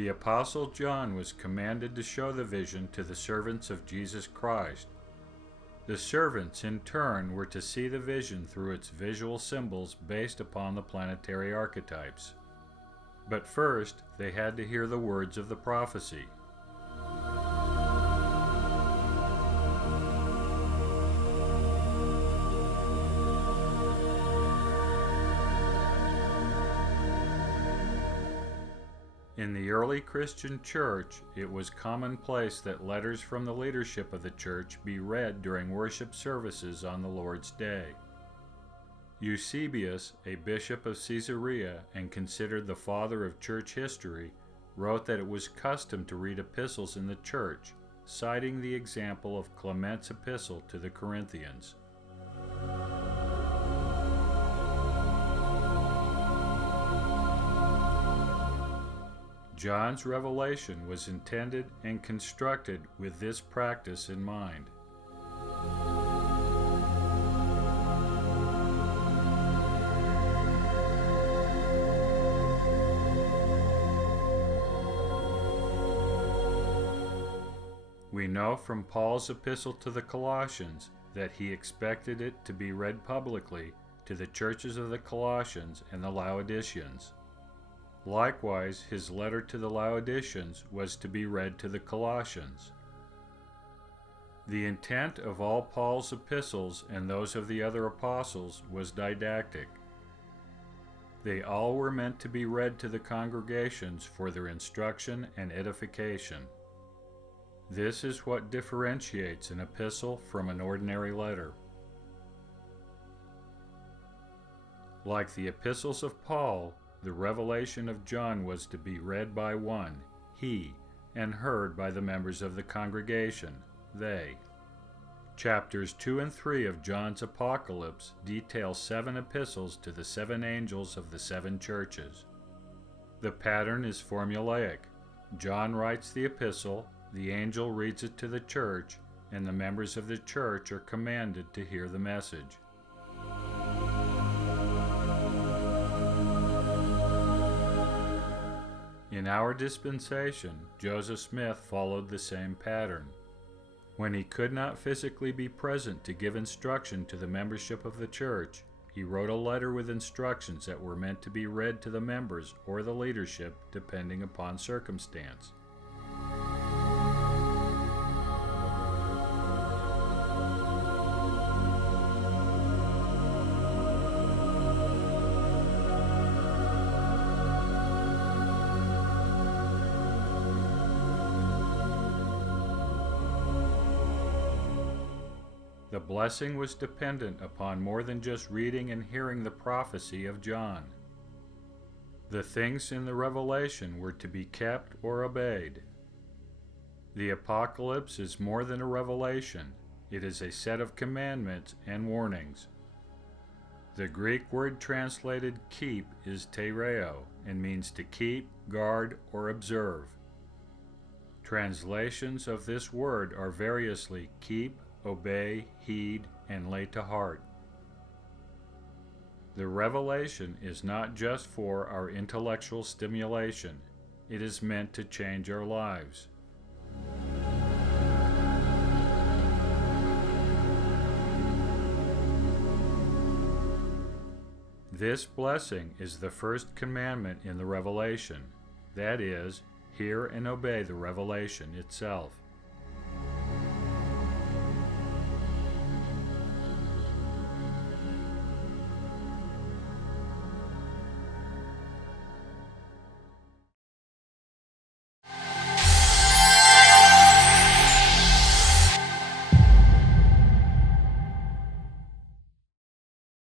The Apostle John was commanded to show the vision to the servants of Jesus Christ. The servants, in turn, were to see the vision through its visual symbols based upon the planetary archetypes. But first, they had to hear the words of the prophecy. In the early Christian church, it was commonplace that letters from the leadership of the church be read during worship services on the Lord's Day. Eusebius, a bishop of Caesarea and considered the father of church history, wrote that it was custom to read epistles in the church, citing the example of Clement's epistle to the Corinthians. John's revelation was intended and constructed with this practice in mind. We know from Paul's epistle to the Colossians that he expected it to be read publicly to the churches of the Colossians and the Laodiceans. Likewise, his letter to the Laodiceans was to be read to the Colossians. The intent of all Paul's epistles and those of the other apostles was didactic. They all were meant to be read to the congregations for their instruction and edification. This is what differentiates an epistle from an ordinary letter. Like the epistles of Paul, the revelation of John was to be read by one, he, and heard by the members of the congregation, they. Chapters 2 and 3 of John's Apocalypse detail 7 epistles to the 7 angels of the 7 churches. The pattern is formulaic. John writes the epistle, the angel reads it to the church, and the members of the church are commanded to hear the message. In our dispensation, Joseph Smith followed the same pattern. When he could not physically be present to give instruction to the membership of the church, he wrote a letter with instructions that were meant to be read to the members or the leadership depending upon circumstance. The blessing was dependent upon more than just reading and hearing the prophecy of John. The things in the revelation were to be kept or obeyed. The Apocalypse is more than a revelation. It is a set of commandments and warnings. The Greek word translated keep is tereo and means to keep, guard, or observe. Translations of this word are variously keep, obey, heed, and lay to heart. The revelation is not just for our intellectual stimulation. It is meant to change our lives. This blessing is the first commandment in the revelation. That is, hear and obey the revelation itself.